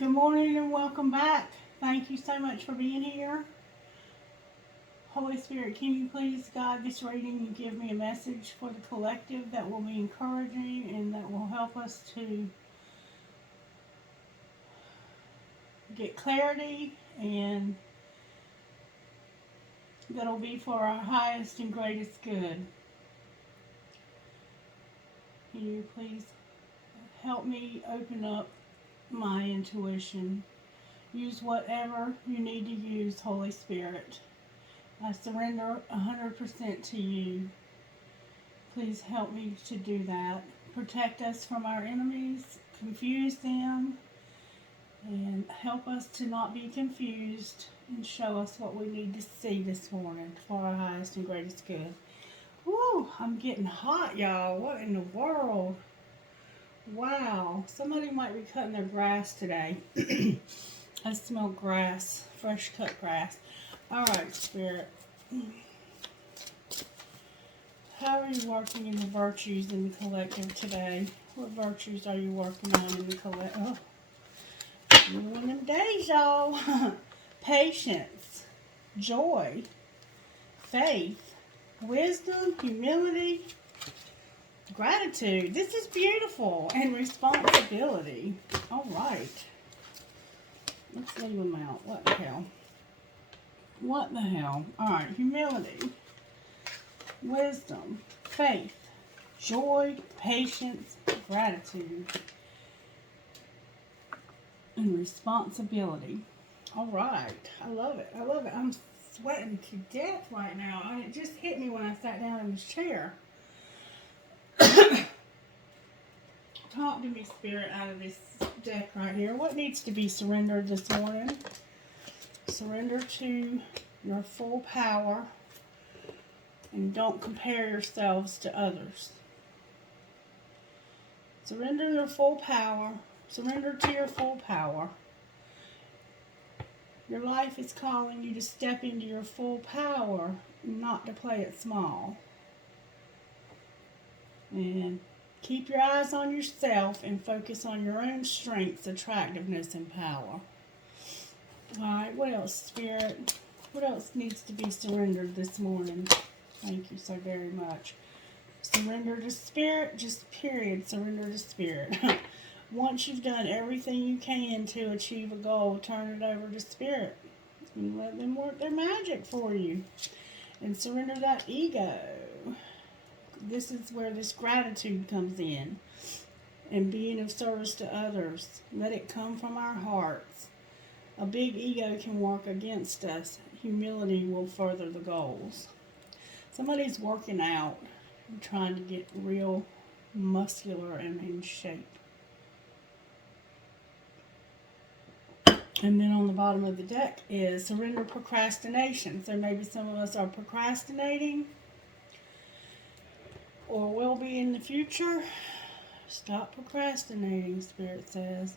Good morning and welcome back. Thank you so much for being here. Holy Spirit, can you please guide this reading and give me a message for the collective that will be encouraging and that will help us to get clarity and that'll be for our highest and greatest good. Can you please help me open up my intuition? Use whatever you need to use, Holy Spirit. I surrender 100% to you. Please help me to do that. Protect us from our enemies, confuse them, and help us to not be confused and show us what we need to see this morning for our highest and greatest good. Woo, I'm getting hot, y'all. What in the world? Wow, somebody might be cutting their grass today. I smell grass, fresh cut grass. All right, Spirit. How are you working in the virtues in the collective today? What virtues are you working on in the collective? Oh, one of them days, y'all. Patience, joy, faith, wisdom, humility, gratitude. This is beautiful. And responsibility. All right. Let's leave them out. What the hell? What the hell? All right. Humility, wisdom, faith, joy, patience, gratitude, and responsibility. All right. I love it. I love it. I'm sweating to death right now. It just hit me when I sat down in this chair. Talk to me, Spirit, out of this deck right here. What needs to be surrendered this morning? Surrender to your full power and don't compare yourselves to others. Surrender your full power. Surrender to your full power. Your life is calling you to step into your full power, not to play it small. And keep your eyes on yourself and focus on your own strengths, attractiveness, and power. Alright, what else, Spirit? What else needs to be surrendered this morning? Thank you so very much. Surrender to Spirit, just period. Surrender to Spirit. Once you've done everything you can to achieve a goal, turn it over to Spirit. And let them work their magic for you. And surrender that ego. This is where this gratitude comes in. And being of service to others. Let it come from our hearts. A big ego can work against us. Humility will further the goals. Somebody's working out and trying to get real muscular and in shape. And then on the bottom of the deck is surrender procrastination. So maybe some of us are procrastinating or will be in the future. Stop procrastinating, Spirit says.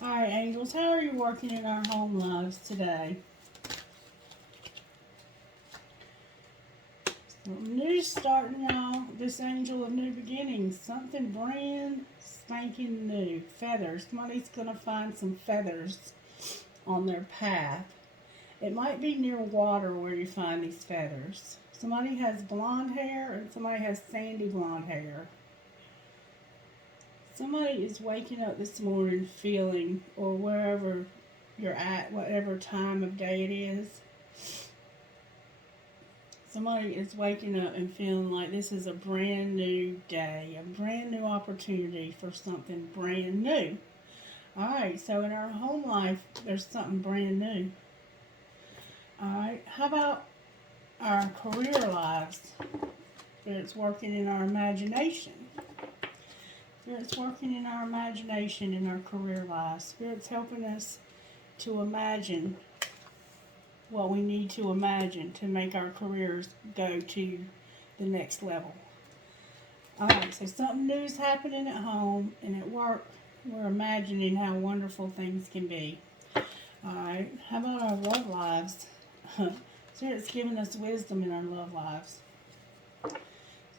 Alright, angels, how are you working in our home lives today? New starting, y'all. This angel of new beginnings. Something brand spanking new. Feathers. Somebody's going to find some feathers on their path. It might be near water where you find these feathers. Somebody has blonde hair and somebody has sandy blonde hair. Somebody is waking up this morning feeling, or wherever you're at, whatever time of day it is, somebody is waking up and feeling like this is a brand new day, a brand new opportunity for something brand new. Alright, so in our home life, there's something brand new. Alright, how about our career lives? It's working in our imagination. Spirit's working in our imagination in our career lives. Spirit's helping us to imagine what we need to imagine to make our careers go to the next level. Alright, so something new is happening at home and at work. We're imagining how wonderful things can be. Alright, how about our love lives? Spirit's giving us wisdom in our love lives.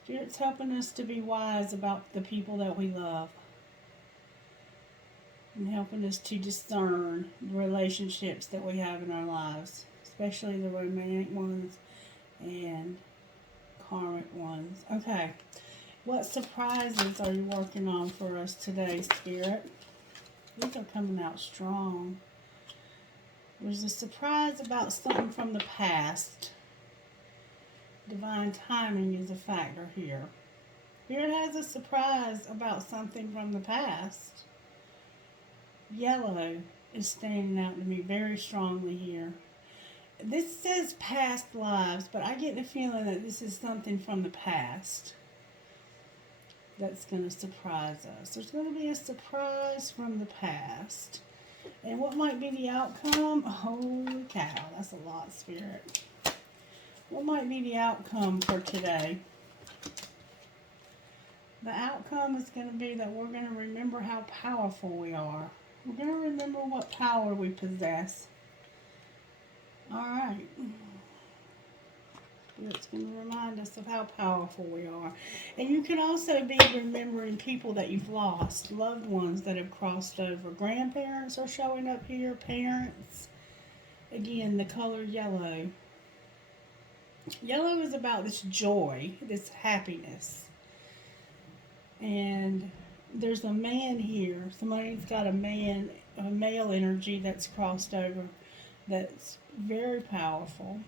Spirit's helping us to be wise about the people that we love. and helping us to discern the relationships that we have in our lives, especially the romantic ones and karmic ones. Okay, what surprises are you working on for us today, Spirit? These are coming out strong. There's a surprise about something from the past. Divine timing is a factor here. Spirit has a surprise about something from the past. Yellow is standing out to me very strongly here. This says past lives, but I get the feeling that this is something from the past that's going to surprise us. There's going to be a surprise from the past. And what might be the outcome? Holy cow, that's a lot, Spirit. What might be the outcome for today? The outcome is going to be that we're going to remember how powerful we are. We're going to remember what power we possess. Alright. It's going to remind us of how powerful we are. And you can also be remembering people that you've lost, loved ones that have crossed over. Grandparents are showing up here, parents. Again, the color yellow. Yellow is about this joy, this happiness. And there's a man here. Somebody's got a male energy that's crossed over that's very powerful.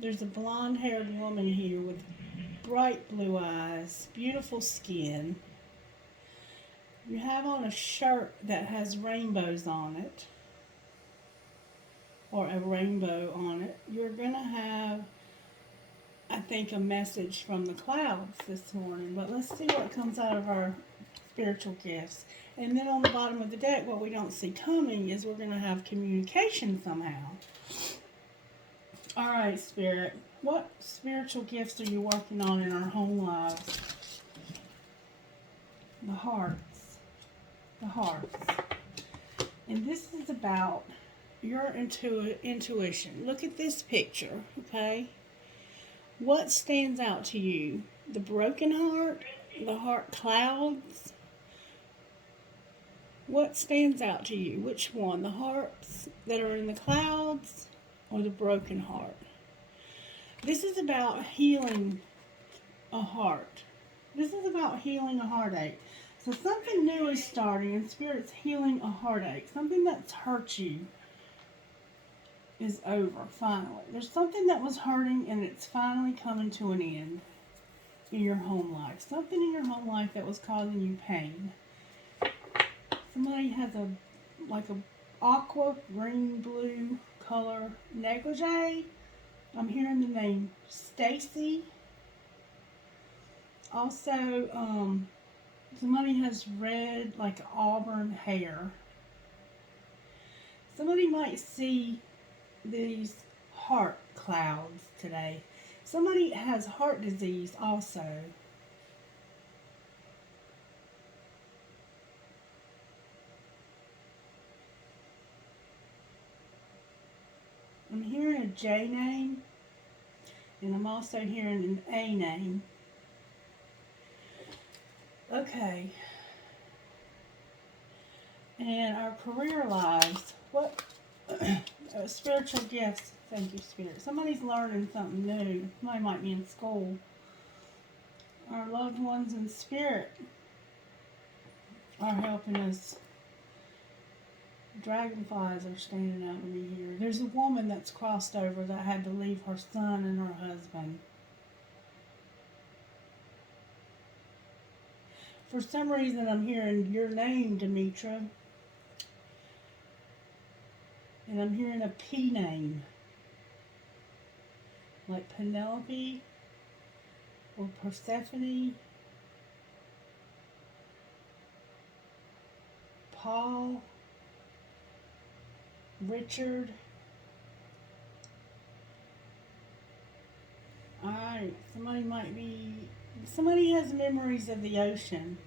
There's a blonde-haired woman here with bright blue eyes, beautiful skin. You have on a shirt that has rainbows on it, or a rainbow on it. You're going to have, I think, a message from the clouds this morning. But let's see what comes out of our spiritual gifts. And then on the bottom of the deck, what we don't see coming is we're going to have communication somehow. All right, Spirit. What spiritual gifts are you working on in our home lives? The hearts. The hearts. And this is about your intuition. Look at this picture, okay? What stands out to you? The broken heart? The heart clouds? What stands out to you? Which one? The hearts that are in the clouds or the broken heart? This is about healing a heart. This is about healing a heartache. So something new is starting, and Spirit's healing a heartache. Something that's hurt you is over, finally. There's something that was hurting, and it's finally coming to an end in your home life. Something in your home life that was causing you pain. Somebody has a aqua green blue color negligee. I'm hearing the name Stacy. Also, somebody has red, like auburn hair. Somebody might see these heart clouds today. Somebody has heart disease also. I'm hearing a J name, and I'm also hearing an A name. Okay. And our career lives. What spiritual gifts? Thank you, Spirit. Somebody's learning something new. Somebody might be in school. Our loved ones in spirit are helping us. Dragonflies are standing out to me here. There's a woman that's crossed over that had to leave her son and her husband. For some reason, I'm hearing your name, Demetra. And I'm hearing a P name. Like Penelope or Persephone. Paul. Richard. Alright, somebody has memories of the ocean.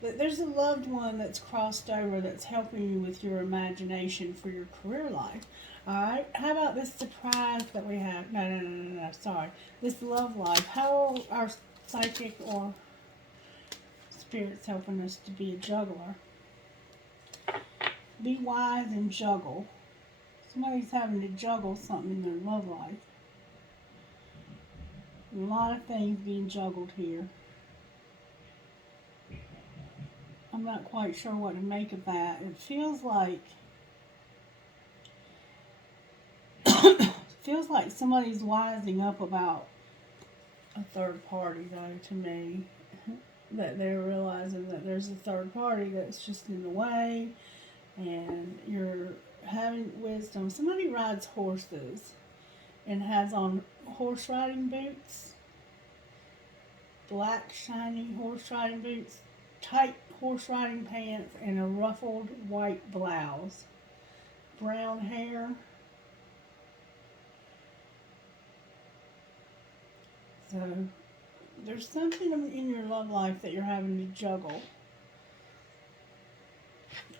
But there's a loved one that's crossed over that's helping you with your imagination for your career life. Alright, how about this surprise that we have? No, sorry. This love life. How are our psychic or spirits helping us to be a juggler? Be wise and juggle. Somebody's having to juggle something in their love life. A lot of things being juggled here. I'm not quite sure what to make of that. It feels like somebody's wising up about a third party, though, to me. That they're realizing that there's a third party that's just in the way, and you're having wisdom. Somebody rides horses and has on horse riding boots, black shiny horse riding boots, tight horse riding pants, and a ruffled white blouse, brown hair. So there's something in your love life that you're having to juggle,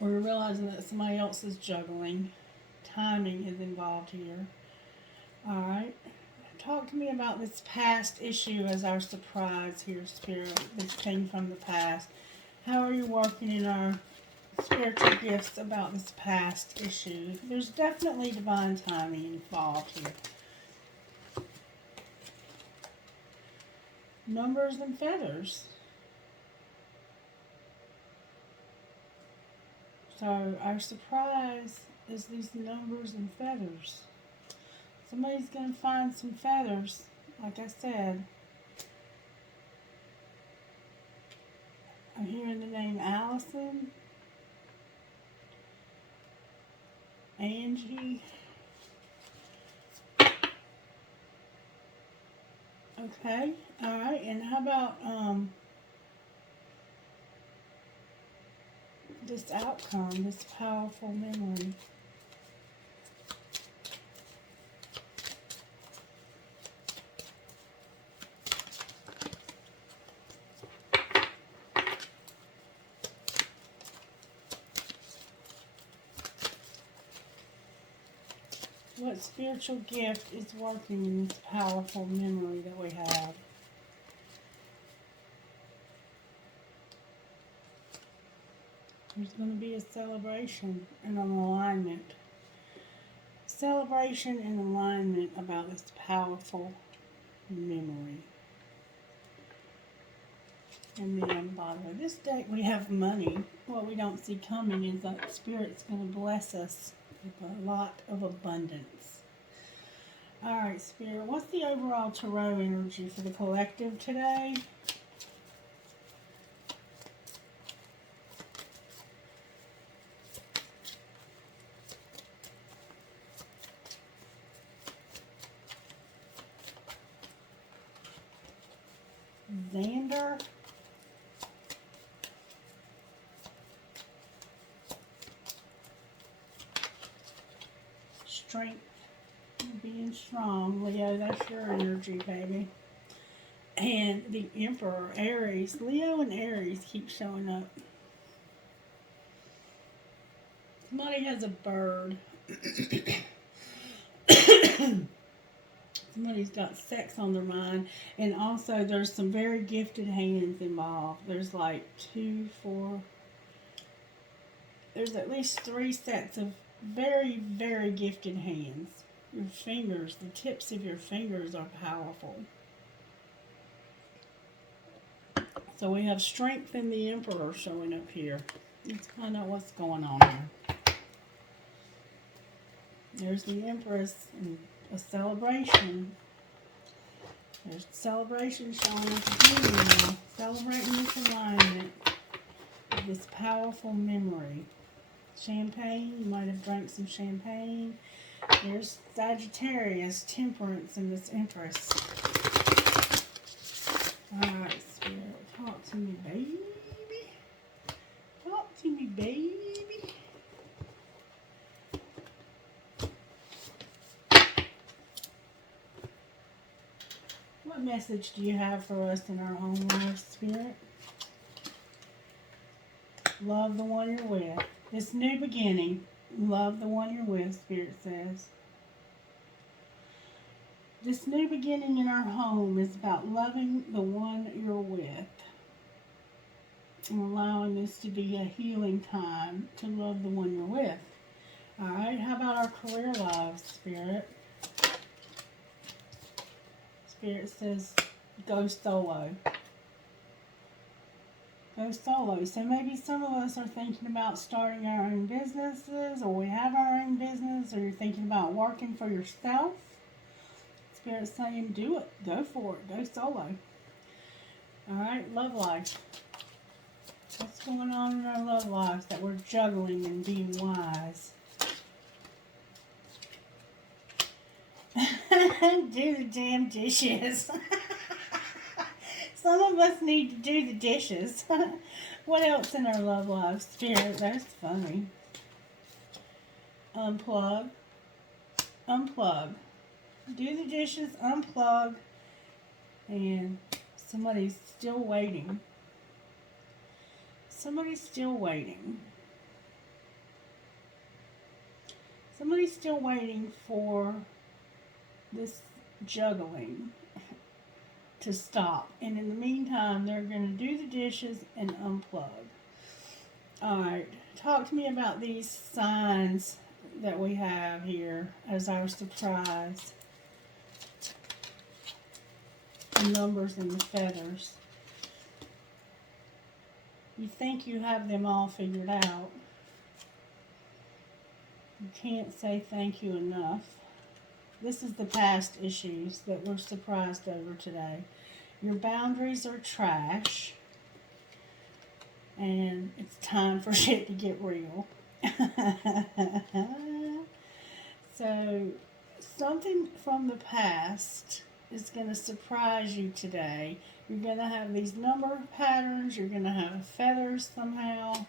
or you're realizing that somebody else is juggling. Timing is involved here. Alright, talk to me about this past issue as our surprise here, Spirit. This thing from the past. How are you working in our spiritual gifts about this past issue? There's definitely divine timing involved here. Numbers and feathers. So our surprise is these numbers and feathers. Somebody's going to find some feathers, like I said. I'm hearing the name Allison, Angie. Okay, alright, and how about this outcome, this powerful memory? What spiritual gift is working in this powerful memory that we have? There's going to be a celebration and an alignment. Celebration and alignment about this powerful memory. And then, by the way, this deck we have money. What we don't see coming is that Spirit's going to bless us with a lot of abundance. Alright, Spirit, what's the overall tarot energy for the collective today? Xander. Strength. Being strong, Leo, that's your energy, baby. And the Emperor, Aries. Leo and Aries keep showing up. Somebody has a bird. Somebody's got sex on their mind. And also, there's some very gifted hands involved. There's like 2, 4. There's at least 3 sets of very, very gifted hands. Your fingers, the tips of your fingers are powerful. So we have strength in the Emperor showing up here. Let's find out what's going on here. There's the Empress and a celebration. There's celebration showing up here now. Celebrating this alignment of this powerful memory. Champagne, you might have drank some champagne. There's Sagittarius, Temperance, and this Empress. Alright, Spirit, talk to me, baby. Talk to me, baby. What message do you have for us in our home life, Spirit? Love the one you're with. This new beginning. Love the one you're with, Spirit says. This new beginning in our home is about loving the one you're with. and allowing this to be a healing time to love the one you're with. All right, how about our career lives, Spirit? Spirit says, go solo. Go solo. So maybe some of us are thinking about starting our own businesses, or we have our own business, or you're thinking about working for yourself. Spirit's saying, do it. Go for it. Go solo. All right, love life. What's going on in our love lives that we're juggling and being wise? Do the damn dishes. Some of us need to do the dishes. What else in our love lives? Spirit, that's funny. Unplug. Unplug. Do the dishes, unplug, and somebody's still waiting. Somebody's still waiting. Somebody's still waiting for this juggling to stop. And in the meantime, they're going to do the dishes and unplug. Alright, talk to me about these signs that we have here as our surprise. The numbers and the feathers. You think you have them all figured out. You can't say thank you enough. This is the past issues that we're surprised over today. Your boundaries are trash. And it's time for shit to get real. So, something from the past is going to surprise you today. You're going to have these number patterns. You're going to have feathers somehow.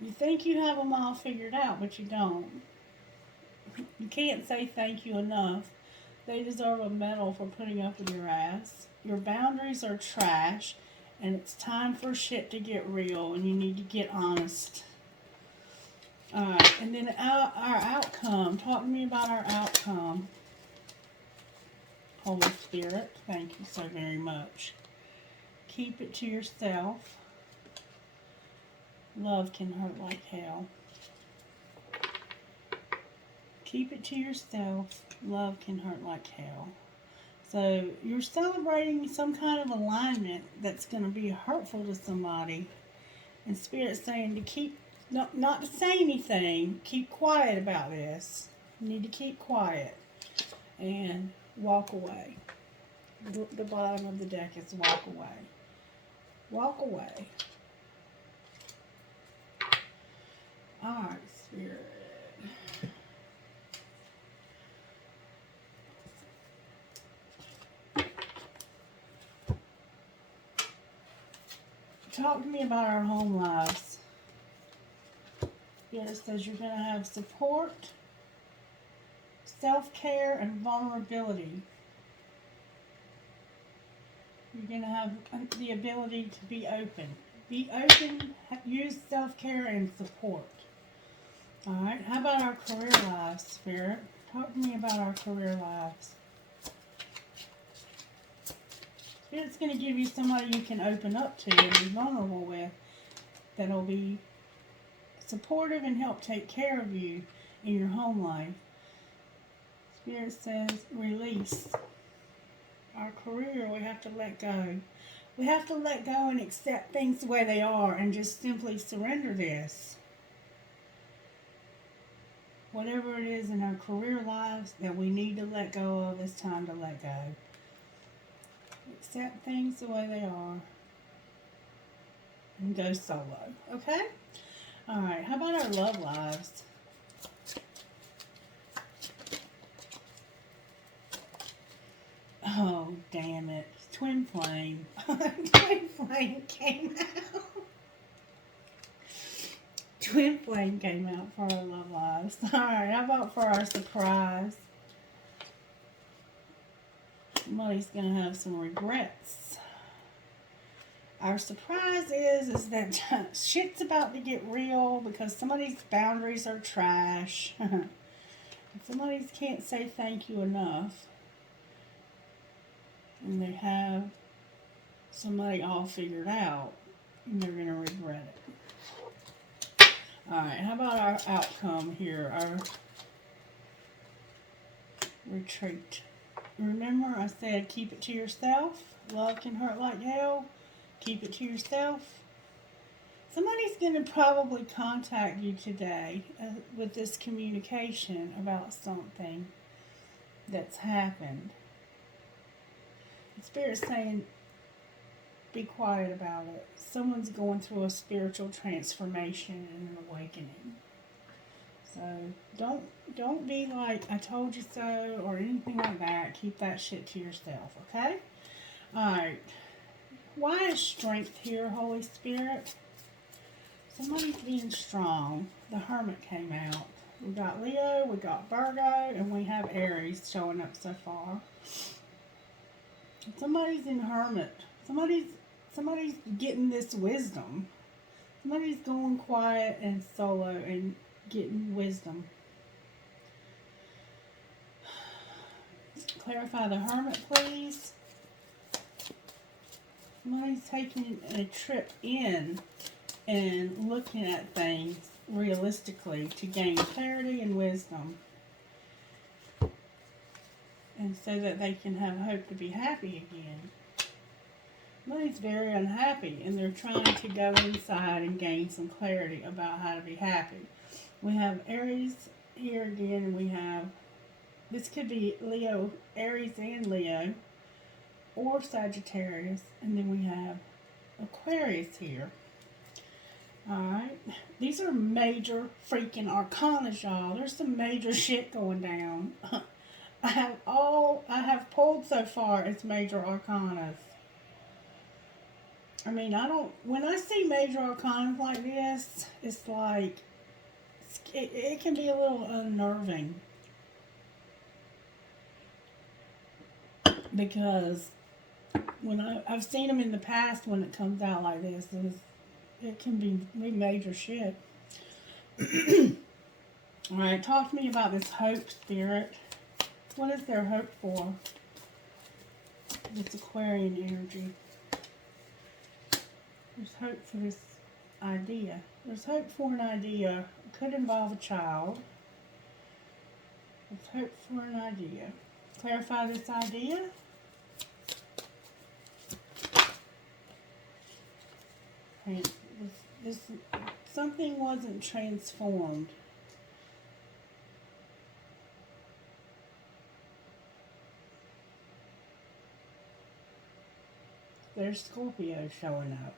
You think you have them all figured out, but you don't. You can't say thank you enough. They deserve a medal for putting up with your ass. Your boundaries are trash, and it's time for shit to get real, and you need to get honest. Alright, and then our outcome. Talk to me about our outcome. Holy Spirit, thank you so very much. Keep it to yourself. Love can hurt like hell. Keep it to yourself. Love can hurt like hell. So you're celebrating some kind of alignment that's going to be hurtful to somebody. And Spirit's saying to keep, not to say anything. Keep quiet about this. You need to keep quiet. And walk away. The bottom of the deck is walk away. Walk away. Alright, Spirit. Talk to me about our home lives. Spirit says you're going to have support, self-care, and vulnerability. You're going to have the ability to be open. Be open, use self-care and support. Alright, how about our career lives, Spirit? Talk to me about our career lives. Spirit's going to give you somebody you can open up to and be vulnerable with that'll be supportive and help take care of you in your home life. Spirit says release. Our career, we have to let go. We have to let go and accept things the way they are and just simply surrender this. Whatever it is in our career lives that we need to let go of, it's time to let go. Accept things the way they are. And go solo. Okay? Alright, how about our love lives? Oh, damn it. Twin flame. Twin flame came out. Twin flame came out for our love lives. Alright, how about for our surprise? Somebody's going to have some regrets. Our surprise is that shit's about to get real because somebody's boundaries are trash. Somebody can't say thank you enough. And they have somebody all figured out. and they're going to regret it. Alright, how about our outcome here, our retreat? Remember I said keep it to yourself. Love can hurt like hell. Keep it to yourself. Somebody's going to probably contact you today with this communication about something that's happened. The Spirit's saying, be quiet about it. Someone's going through a spiritual transformation and an awakening. So don't be like, I told you so, or anything like that. Keep that shit to yourself, okay? Alright. Why is strength here, Holy Spirit? Somebody's being strong. The Hermit came out. We got Leo, we got Virgo, and we have Aries showing up so far. Somebody's in Hermit. Somebody's getting this wisdom. Somebody's going quiet and solo and getting wisdom. Clarify the Hermit, please. Somebody's taking a trip in and looking at things realistically to gain clarity and wisdom, and so that they can have hope to be happy again. Somebody's very unhappy and they're trying to go inside and gain some clarity about how to be happy. We have Aries here again, and we have, this could be Leo, Aries and Leo, or Sagittarius, and then we have Aquarius here. Alright, these are major freaking arcanas, y'all. There's some major shit going down. I have pulled so far as major arcanas. I mean, when I see major arcanas like this, it's like, it can be a little unnerving. Because when I've seen them in the past when it comes out like this, it can be major shit. Alright, talk to me about this hope, Spirit. What is their hope for? This Aquarian energy. There's hope for this idea. There's hope for an idea. It could involve a child. There's hope for an idea. Clarify this idea. Okay. This something wasn't transformed. There's Scorpio showing up.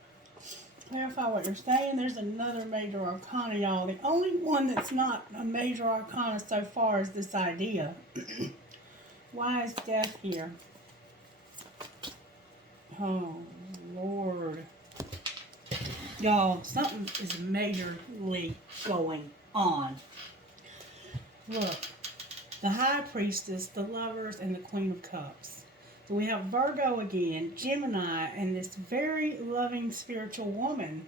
Clarify what you're saying. There's another major arcana, y'all. The only one that's not a major arcana so far is this idea. Why is death here? Oh, Lord. Y'all, something is majorly going on. Look, the High Priestess, the Lovers, and the Queen of Cups. So we have Virgo again, Gemini, and this very loving spiritual woman.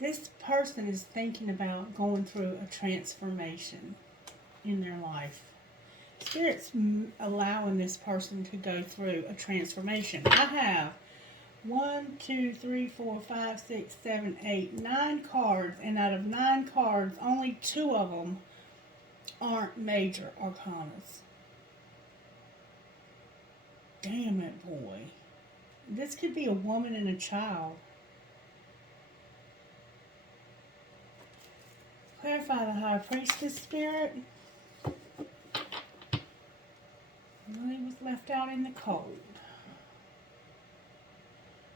This person is thinking about going through a transformation in their life. Spirit's allowing this person to go through a transformation. I have 1, 2, 3, 4, 5, 6, 7, 8, 9 cards, and out of 9 cards, only 2 of them aren't major arcanas. Damn it, boy. This could be a woman and a child. Clarify the High Priestess, Spirit. He was left out in the cold.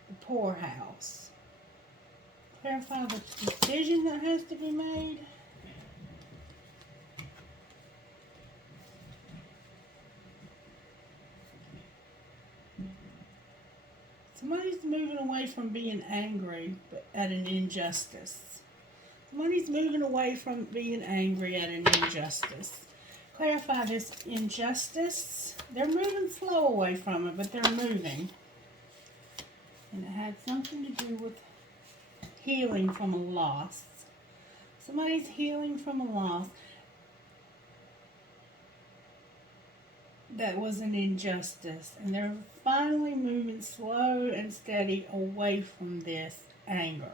The poorhouse. Clarify the decision that has to be made. Somebody's moving away from being angry at an injustice. Somebody's moving away from being angry at an injustice. Clarify this injustice. They're moving slow away from it, but they're moving. And it had something to do with healing from a loss. Somebody's healing from a loss. that was an injustice, and they're finally moving slow and steady away from this anger.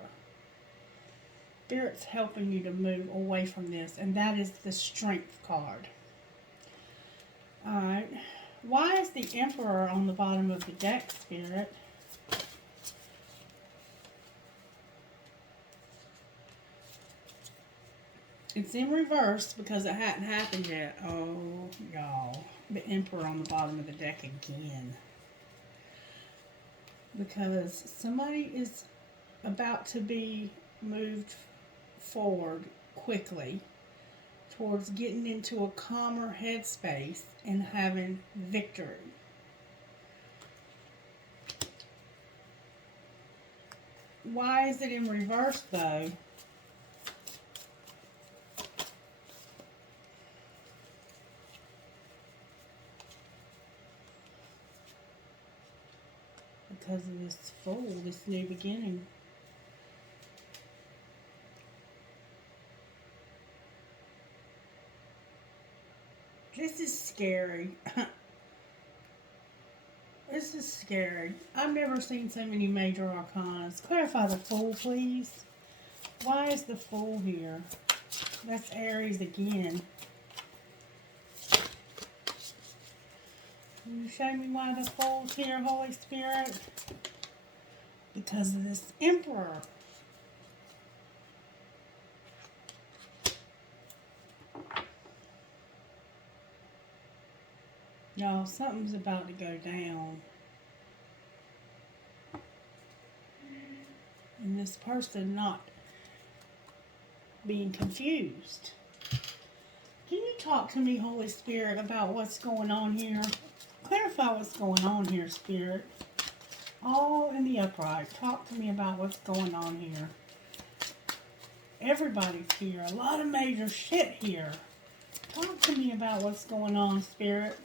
Spirit's helping you to move away from this, and that is the Strength card. Alright, why is the Emperor on the bottom of the deck, Spirit? It's in reverse because it hadn't happened yet. Oh, y'all. The Emperor on the bottom of the deck again. Because somebody is about to be moved forward quickly towards getting into a calmer headspace and having victory. Why is it in reverse, though? Because of this Fool, this new beginning. This is scary. This is scary. I've never seen so many major arcanas. Clarify the Fool, please. Why is the Fool here? That's Aries again. Can you show me why the Fool's here, Holy Spirit? Because of this Emperor. Y'all, something's about to go down. And this person not being confused. Can you talk to me, Holy Spirit, about what's going on here? Clarify what's going on here, Spirit. All in the upright. Talk to me about what's going on here. Everybody's here. A lot of major shit here. Talk to me about what's going on, Spirit.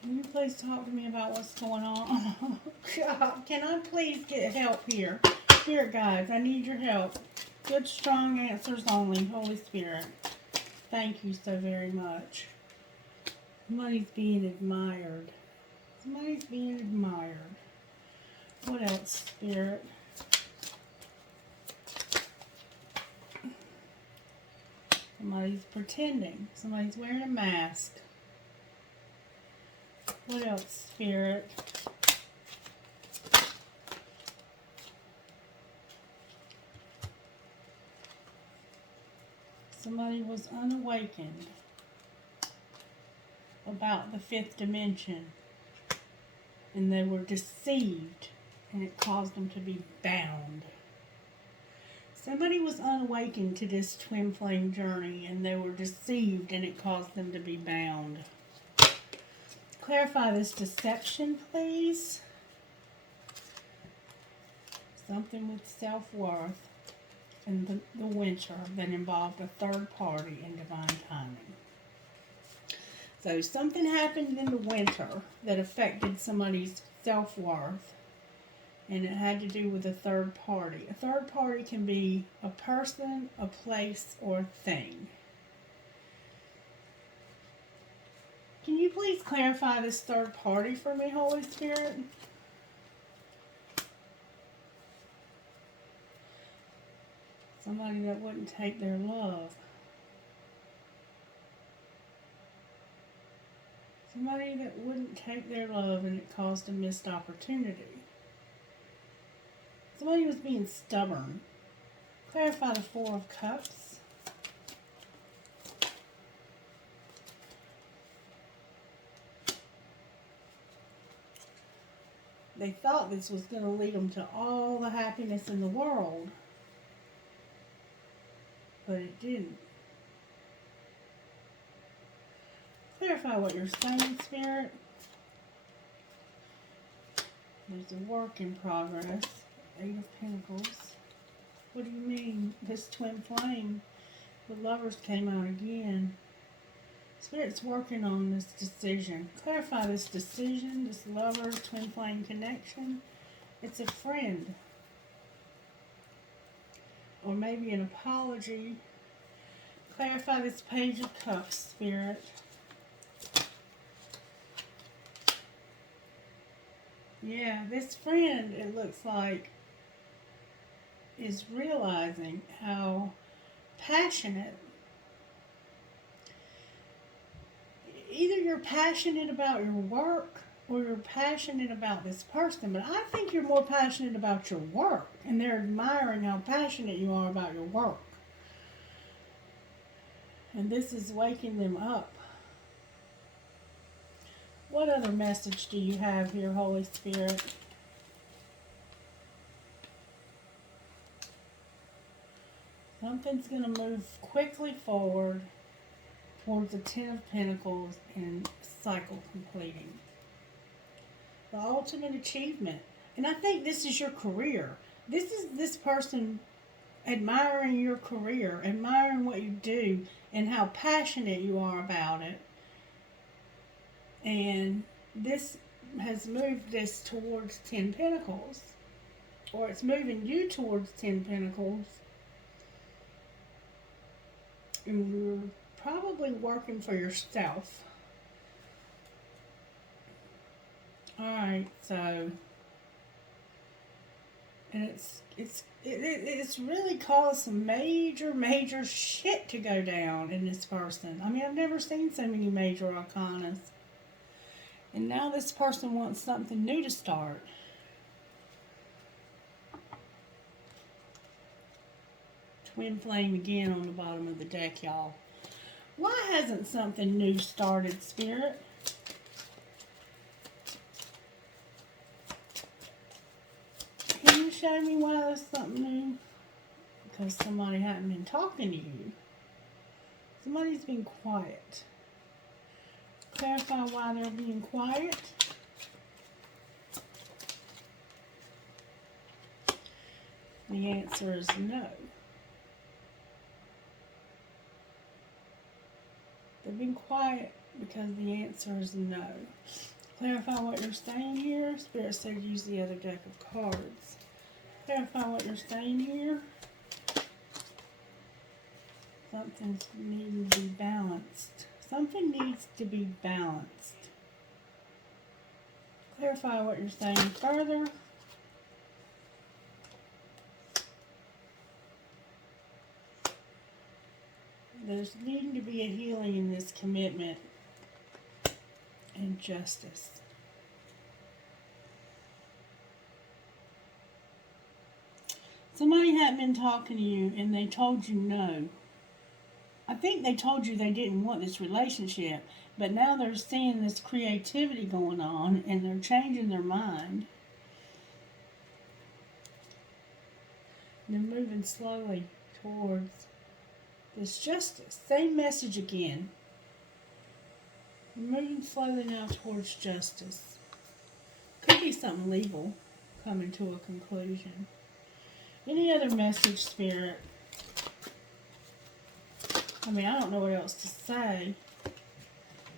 Can you please talk to me about what's going on? God, can I please get help here? Spirit guides, I need your help. Good, strong answers only, Holy Spirit. Thank you so very much. Somebody's being admired. Somebody's being admired. What else, Spirit? Somebody's pretending. Somebody's wearing a mask. What else, Spirit? Somebody was unawakened about the fifth dimension, and they were deceived, and it caused them to be bound. Somebody was unawakened to this twin flame journey, and they were deceived, and it caused them to be bound. Clarify this deception, please. Something with self-worth and the winter that involved a third party in divine timing. So something happened in the winter that affected somebody's self-worth, and it had to do with a third party. A third party can be a person, a place, or a thing. Can you please clarify this third party for me, Holy Spirit? Somebody that wouldn't take their love. Somebody that wouldn't take their love, and it caused a missed opportunity. Somebody was being stubborn. Clarify the Four of Cups. They thought this was going to lead them to all the happiness in the world, but it didn't. Clarify what you're saying, Spirit. There's a work in progress. Eight of Pentacles. What do you mean? This twin flame. The Lovers came out again. Spirit's working on this decision. Clarify this decision, this lover, twin flame connection. It's a friend. Or maybe an apology Clarify this Page of Cups, Spirit. Yeah, this friend, it looks like, is realizing how passionate. Either you're passionate about your work or you're passionate about this person, but I think you're more passionate about your work, and they're admiring how passionate you are about your work. And this is waking them up. What other message do you have here, Holy Spirit? Something's going to move quickly forward towards the Ten of Pentacles and cycle completing. The ultimate achievement. And I think this is your career. This is this person admiring your career, admiring what you do, and how passionate you are about it. And this has moved this towards 10 Pentacles. Or it's moving you towards 10 Pentacles. And you're probably working for yourself. Alright, so... And it's really caused some major shit to go down in this person. I mean, I've never seen so many major arcanas. And now this person wants something new to start. Twin flame again on the bottom of the deck, y'all. Why hasn't something new started, Spirit? Can you show me why there's something new? Because somebody hadn't been talking to you. Somebody's been quiet. Clarify why they're being quiet. The answer is no. They've been quiet because the answer is no. Clarify what you're saying here. Spirit said use the other deck of cards. Clarify what you're saying here. Something's needing to be balanced. Something needs to be balanced. Clarify what you're saying further. There's needing to be a healing in this commitment and justice. Somebody hadn't been talking to you and they told you no. I think they told you they didn't want this relationship, but now they're seeing this creativity going on and they're changing their mind. They're moving slowly towards this justice. Same message again. We're moving slowly now towards justice. Could be something legal coming to a conclusion. Any other message, Spirit? I mean, I don't know what else to say.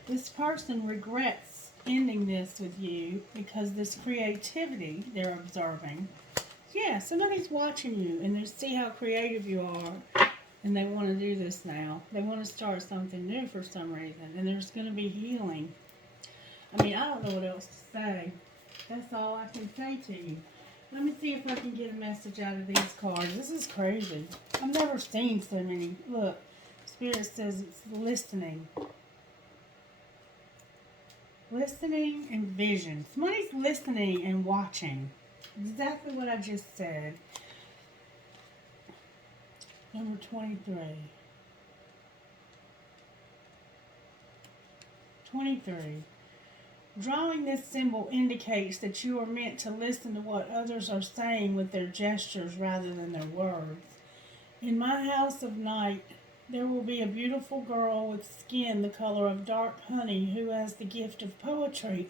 This person regrets ending this with you because this creativity they're observing. Yeah, somebody's watching you and they see how creative you are and they want to do this now. They want to start something new for some reason and there's going to be healing. I mean, I don't know what else to say. That's all I can say to you. Let me see if I can get a message out of these cards. This is crazy. I've never seen so many. Look. Spirit says it's listening. Listening and vision. Somebody's listening and watching. Exactly what I just said. Number 23. 23. Drawing this symbol indicates that you are meant to listen to what others are saying with their gestures rather than their words. In my house of night, there will be a beautiful girl with skin the color of dark honey who has the gift of poetry.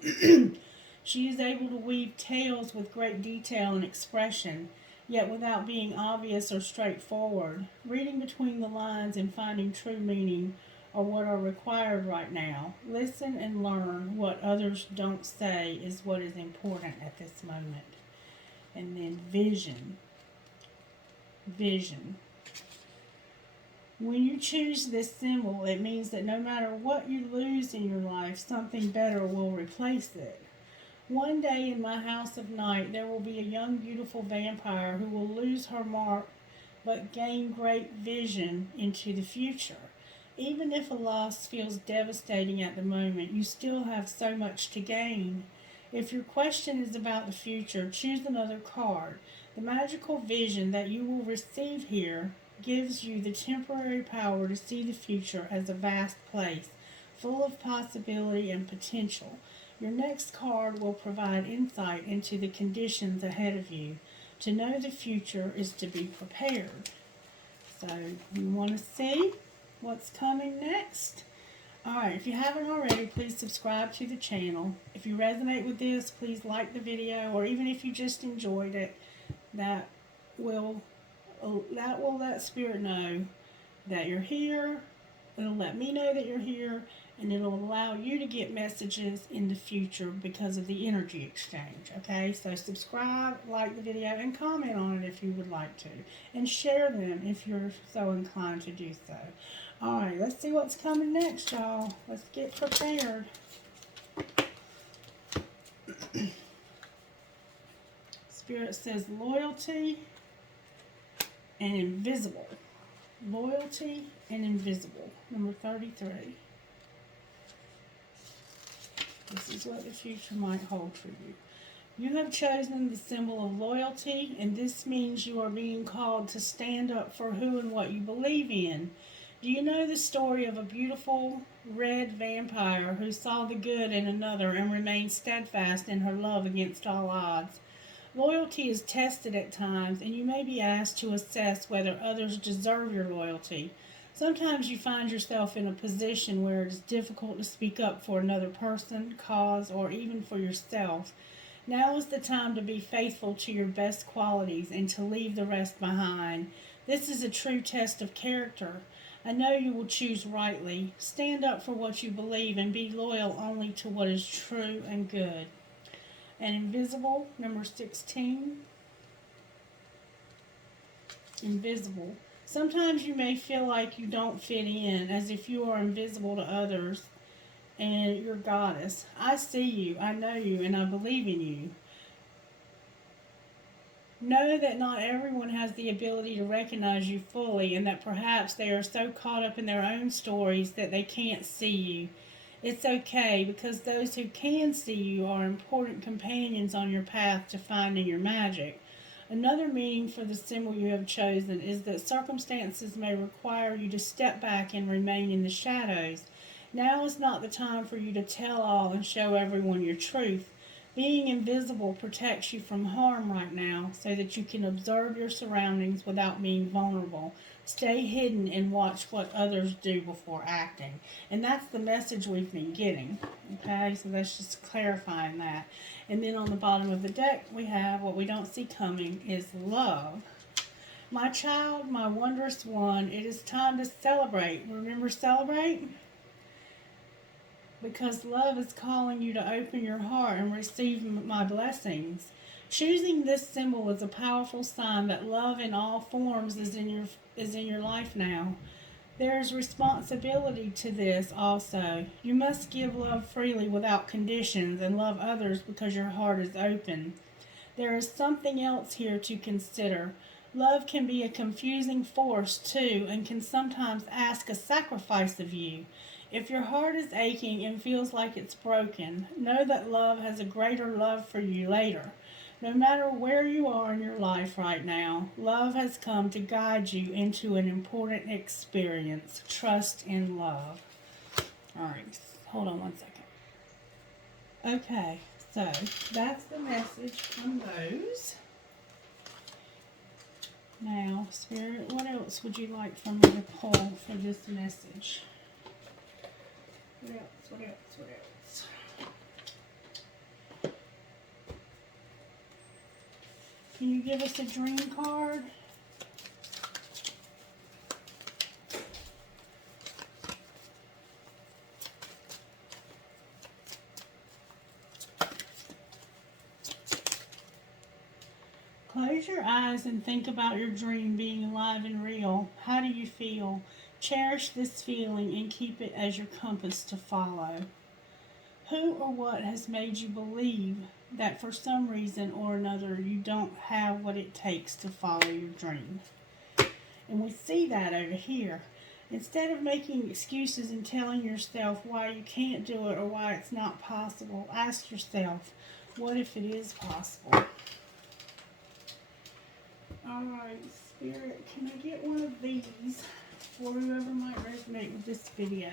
She is able to weave tales with great detail and expression, yet without being obvious or straightforward. Reading between the lines and finding true meaning are what are required right now. Listen and learn. What others don't say is what is important at this moment. And then vision. Vision. When you choose this symbol, it means that no matter what you lose in your life, something better will replace it. One day in my house of night, there will be a young, beautiful vampire who will lose her mark but gain great vision into the future. Even if a loss feels devastating at the moment, you still have so much to gain. If your question is about the future, choose another card. The magical vision that you will receive here gives you the temporary power to see the future as a vast place, full of possibility and potential. Your next card will provide insight into the conditions ahead of you. To know the future is to be prepared. So you want to see what's coming next? Alright, if you haven't already, please subscribe to the channel. If you resonate with this, please like the video, or even if you just enjoyed it, that will let Spirit know that you're here. It'll let me know that you're here, and it'll allow you to get messages in the future because of the energy exchange. Okay, so subscribe, like the video, and comment on it if you would like to, and share them if you're so inclined to do so. Alright, let's see what's coming next, y'all. Let's get prepared. Spirit says loyalty and invisible. Loyalty and invisible. Number 33. This is what the future might hold for you. You have chosen the symbol of loyalty, and this means you are being called to stand up for who and what you believe in. Do you know the story of a beautiful red vampire who saw the good in another and remained steadfast in her love against all odds? Loyalty is tested at times, and you may be asked to assess whether others deserve your loyalty. Sometimes you find yourself in a position where it is difficult to speak up for another person, cause, or even for yourself. Now is the time to be faithful to your best qualities and to leave the rest behind. This is a true test of character. I know you will choose rightly. Stand up for what you believe and be loyal only to what is true and good. And invisible, number 16. Invisible. Sometimes you may feel like you don't fit in, as if you are invisible to others and your goddess. I see you, I know you, and I believe in you. Know that not everyone has the ability to recognize you fully, and that perhaps they are so caught up in their own stories that they can't see you. It's okay, because those who can see you are important companions on your path to finding your magic. Another meaning for the symbol you have chosen is that circumstances may require you to step back and remain in the shadows. Now is not the time for you to tell all and show everyone your truth. Being invisible protects you from harm right now so that you can observe your surroundings without being vulnerable. Stay hidden and watch what others do before acting. And that's the message we've been getting. Okay, so that's just clarifying that. And then on the bottom of the deck, we have what we don't see coming is love. My child, my wondrous one, it is time to celebrate. Remember, celebrate? Because love is calling you to open your heart and receive my blessings. Choosing this symbol is a powerful sign that love in all forms is in your life now. There is responsibility to this also. You must give love freely without conditions and love others because your heart is open. There is something else here to consider. Love can be a confusing force too, and can sometimes ask a sacrifice of you. If your heart is aching and feels like it's broken, know that love has a greater love for you later. No matter where you are in your life right now, love has come to guide you into an important experience. Trust in love. Alright, hold on one second. Okay, so that's the message from those. Now, Spirit, what else would you like for me to pull for this message? What else? Can you give us a dream card? Close your eyes and think about your dream being alive and real. How do you feel? Cherish this feeling and keep it as your compass to follow. Who or what has made you believe that for some reason or another you don't have what it takes to follow your dream? And we see that over here. Instead of making excuses and telling yourself why you can't do it or why it's not possible, ask yourself, what if it is possible? Alright, Spirit, can I get one of these for whoever might resonate with this video?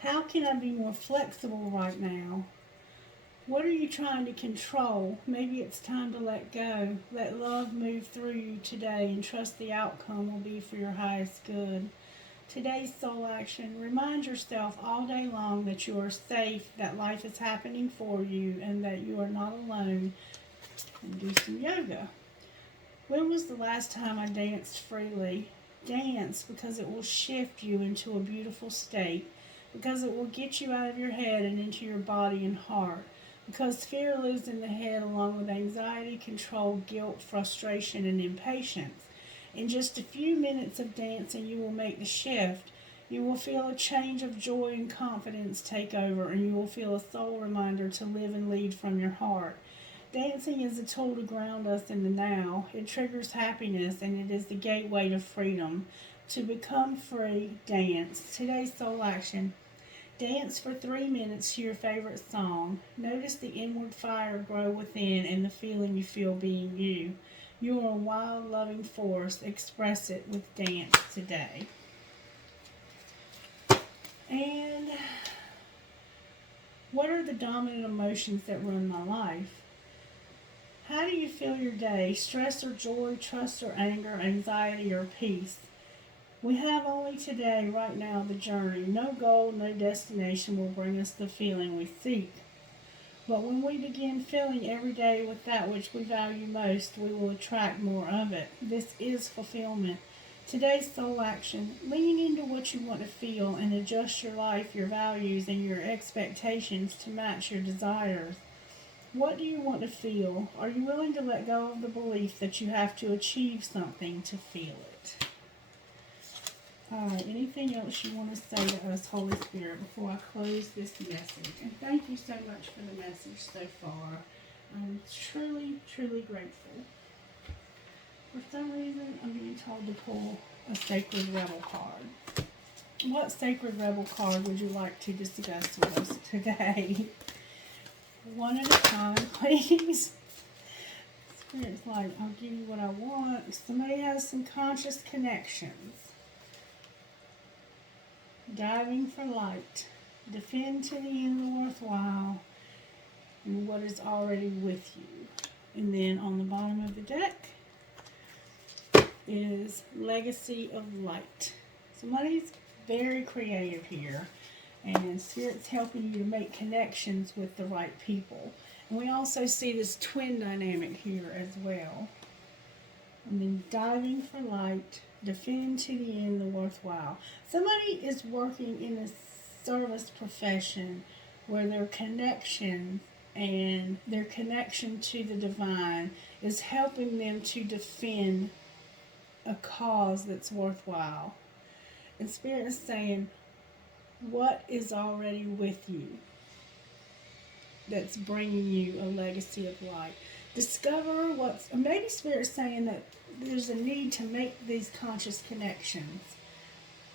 How can I be more flexible right now? What are you trying to control? Maybe it's time to let go. Let love move through you today and trust the outcome will be for your highest good. Today's soul action. Remind yourself all day long that you are safe, that life is happening for you, and that you are not alone. And do some yoga. When was the last time I danced freely? Dance because it will shift you into a beautiful state. Because it will get you out of your head and into your body and heart. Because fear lives in the head along with anxiety, control, guilt, frustration, and impatience. In just a few minutes of dancing, you will make the shift. You will feel a change of joy and confidence take over, and you will feel a soul reminder to live and lead from your heart. Dancing is a tool to ground us in the now. It triggers happiness, and it is the gateway to freedom. To become free, dance. Today's soul action. Dance for 3 minutes to your favorite song. Notice the inward fire grow within and the feeling you feel being you. You are a wild, loving force. Express it with dance today. And what are the dominant emotions that run my life? How do you feel your day? Stress or joy, trust or anger, anxiety or peace? We have only today, right now, the journey. No goal, no destination will bring us the feeling we seek. But when we begin filling every day with that which we value most, we will attract more of it. This is fulfillment. Today's soul action. Lean into what you want to feel and adjust your life, your values, and your expectations to match your desires. What do you want to feel? Are you willing to let go of the belief that you have to achieve something to feel it? Alright, anything else you want to say to us, Holy Spirit, before I close this message? And thank you so much for the message so far. I'm truly, truly grateful. For some reason, I'm being told to pull a Sacred Rebel card. What Sacred Rebel card would you like to discuss with us today? One at a time, please. Spirit's like, I'll give you what I want. Somebody has some conscious connections. Diving for light. Defend to the end the worthwhile. And what is already with you. And then on the bottom of the deck is Legacy of Light. Somebody's very creative here. And Spirit's helping you to make connections with the right people. And we also see this twin dynamic here as well. And then diving for light. Defend to the end the worthwhile. Somebody is working in a service profession where their connection and their connection to the divine is helping them to defend a cause that's worthwhile. And Spirit is saying, what is already with you that's bringing you a legacy of light? Discover what's, maybe Spirit's saying that there's a need to make these conscious connections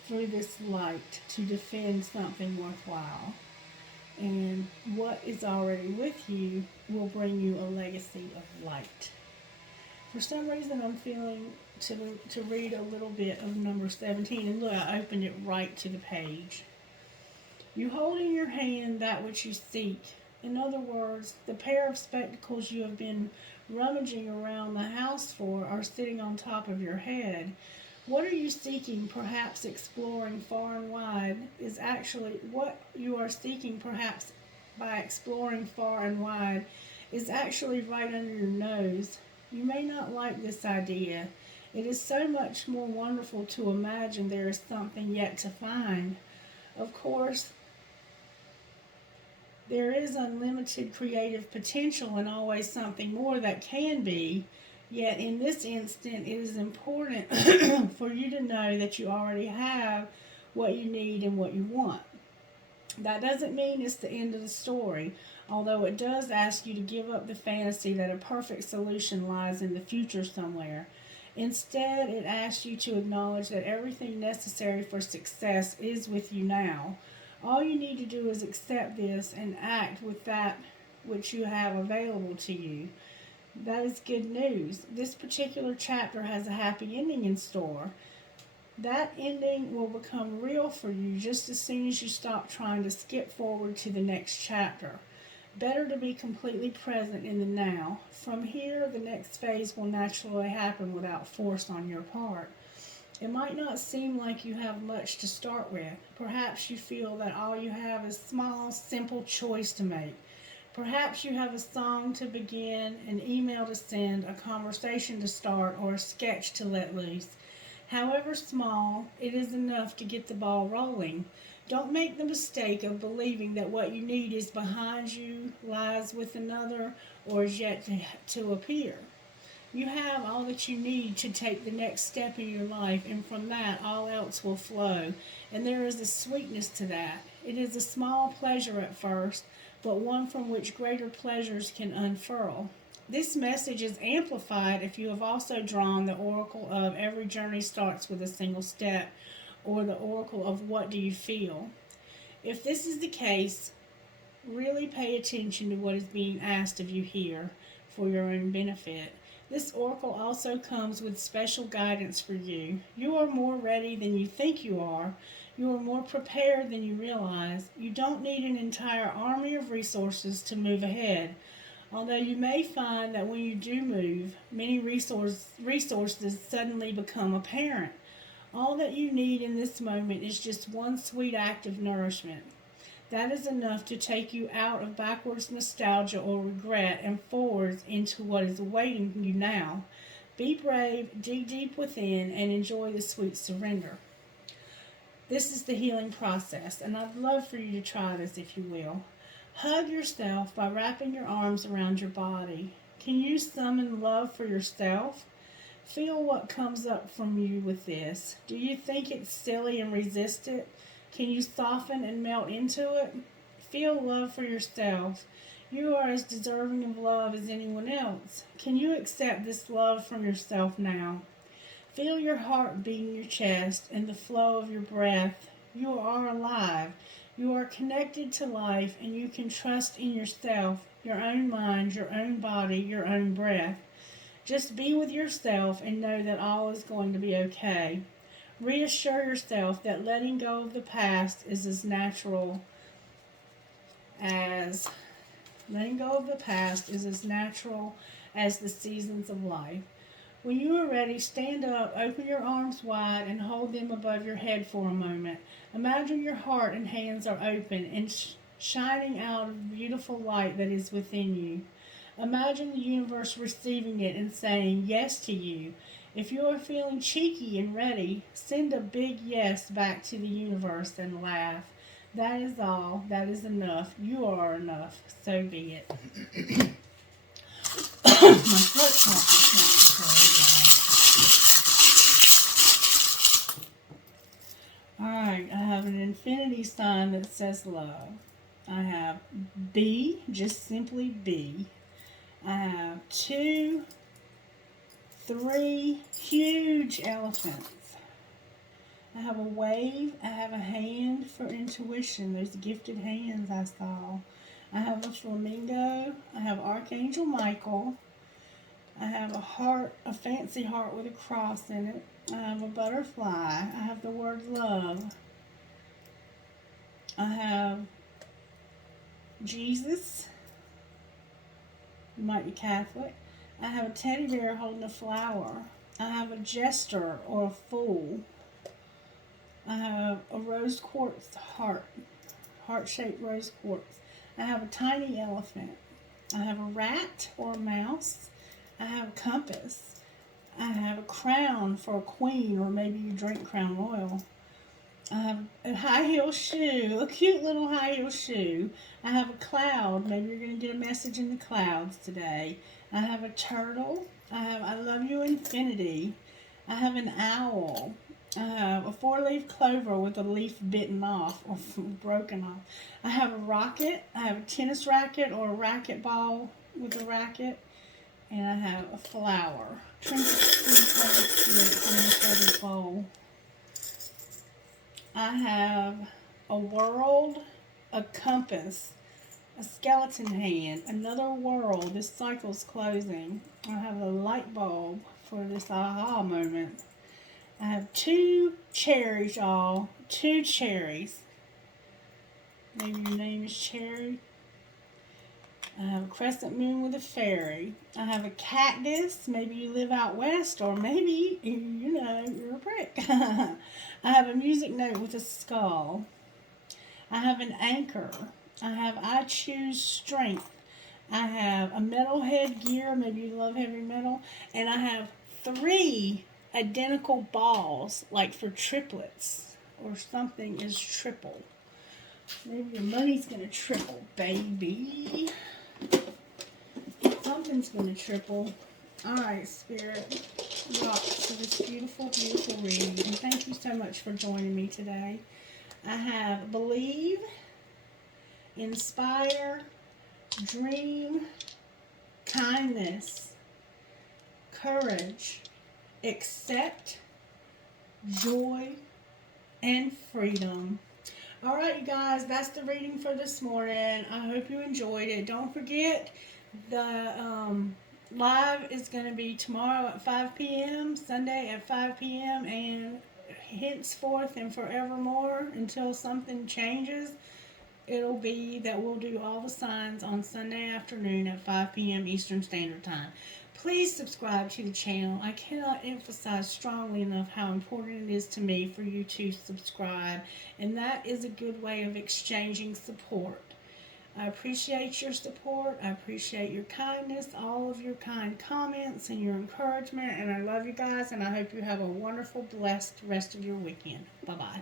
through this light to defend something worthwhile. And what is already with you will bring you a legacy of light. For some reason, I'm feeling to read a little bit of number 17. And look, I opened it right to the page. You hold in your hand that which you seek. In other words, the pair of spectacles you have been rummaging around the house for are sitting on top of your head. What are you seeking, perhaps exploring far and wide, is actually what you are seeking, perhaps by exploring far and wide is actually right under your nose. You may not like this idea. It is so much more wonderful to imagine there is something yet to find. Of course, there is unlimited creative potential and always something more that can be. Yet in this instant, it is important for you to know that you already have what you need and what you want. That doesn't mean it's the end of the story, although it does ask you to give up the fantasy that a perfect solution lies in the future somewhere. Instead, it asks you to acknowledge that everything necessary for success is with you now. All you need to do is accept this and act with that which you have available to you. That is good news. This particular chapter has a happy ending in store. That ending will become real for you just as soon as you stop trying to skip forward to the next chapter. Better to be completely present in the now. From here, the next phase will naturally happen without force on your part. It might not seem like you have much to start with. Perhaps you feel that all you have is a small, simple choice to make. Perhaps you have a song to begin, an email to send, a conversation to start, or a sketch to let loose. However small, it is enough to get the ball rolling. Don't make the mistake of believing that what you need is behind you, lies with another, or is yet to appear. You have all that you need to take the next step in your life, and from that, all else will flow. And there is a sweetness to that. It is a small pleasure at first, but one from which greater pleasures can unfurl. This message is amplified if you have also drawn the oracle of every journey starts with a single step, or the oracle of what do you feel. If this is the case, really pay attention to what is being asked of you here for your own benefit. This oracle also comes with special guidance for you. You are more ready than you think you are. You are more prepared than you realize. You don't need an entire army of resources to move ahead. Although you may find that when you do move, many resources suddenly become apparent. All that you need in this moment is just one sweet act of nourishment. That is enough to take you out of backwards nostalgia or regret and forwards into what is awaiting you now. Be brave, dig deep within, and enjoy the sweet surrender. This is the healing process, and I'd love for you to try this if you will. Hug yourself by wrapping your arms around your body. Can you summon love for yourself? Feel what comes up from you with this. Do you think it's silly and resist it? Can you soften and melt into it? Feel love for yourself. You are as deserving of love as anyone else. Can you accept this love from yourself now? Feel your heart beating your chest and the flow of your breath. You are alive. You are connected to life, and you can trust in yourself, your own mind, your own body, your own breath. Just be with yourself and know that all is going to be okay. Reassure yourself that letting go of the past is as natural as the seasons of life. When you are ready, stand up, open your arms wide, and hold them above your head for a moment. Imagine your heart and hands are open and shining out of the beautiful light that is within you. Imagine the universe receiving it and saying yes to you. If you are feeling cheeky and ready, send a big yes back to the universe and laugh. That is all. That is enough. You are enough. So be it. My throat is Alright, I have an infinity sign that says love. I have B, just simply B. I have 2, 3 huge elephants. I have a wave. I have a hand for intuition. There's gifted hands I saw. I have a flamingo. I have Archangel Michael. I have a heart, a fancy heart with a cross in it. I have a butterfly. I have the word love. I have Jesus. You might be Catholic. I have a teddy bear holding a flower. I have a jester or a fool. I have a rose quartz heart, heart-shaped rose quartz. I have a tiny elephant. I have a rat or a mouse. I have a compass. I have a crown for a queen, or maybe you drink Crown Royal. I have a high heel shoe, a cute little high heel shoe. I have a cloud. Maybe you're going to get a message in the clouds today. I have a turtle. I have I love you infinity. I have an owl. I have a 4-leaf clover with a leaf bitten off or broken off. I have a rocket. I have a tennis racket or a racket ball with a racket. And I have a flower. Trinkets and bowl. I have a world, a compass, a skeleton hand, another world. This cycle's closing. I have a light bulb for this aha moment. I have 2 cherries, y'all. 2 cherries. Maybe your name is Cherry. I have a crescent moon with a fairy. I have a cactus. Maybe you live out west, or maybe, you're a prick. I have a music note with a skull. I have an anchor. I have I choose strength. I have a metal headgear. Maybe you love heavy metal. And I have 3 identical balls, like for triplets, or something is triple. Maybe your money's going to triple, baby. Something's going to triple. Alright, Spirit. Rock for this beautiful, beautiful reading. And thank you so much for joining me today. I have believe, inspire, dream, kindness, courage, accept, joy, and freedom. Alright, you guys, that's the reading for this morning. I hope you enjoyed it. Don't forget, the live is going to be tomorrow at 5 p.m., Sunday at 5 p.m., and henceforth and forevermore until something changes, it'll be that we'll do all the signs on Sunday afternoon at 5 p.m. Eastern Standard Time. Please subscribe to the channel. I cannot emphasize strongly enough how important it is to me for you to subscribe, and that is a good way of exchanging support. I appreciate your support. I appreciate your kindness, all of your kind comments and your encouragement, and I love you guys, and I hope you have a wonderful, blessed rest of your weekend. Bye-bye.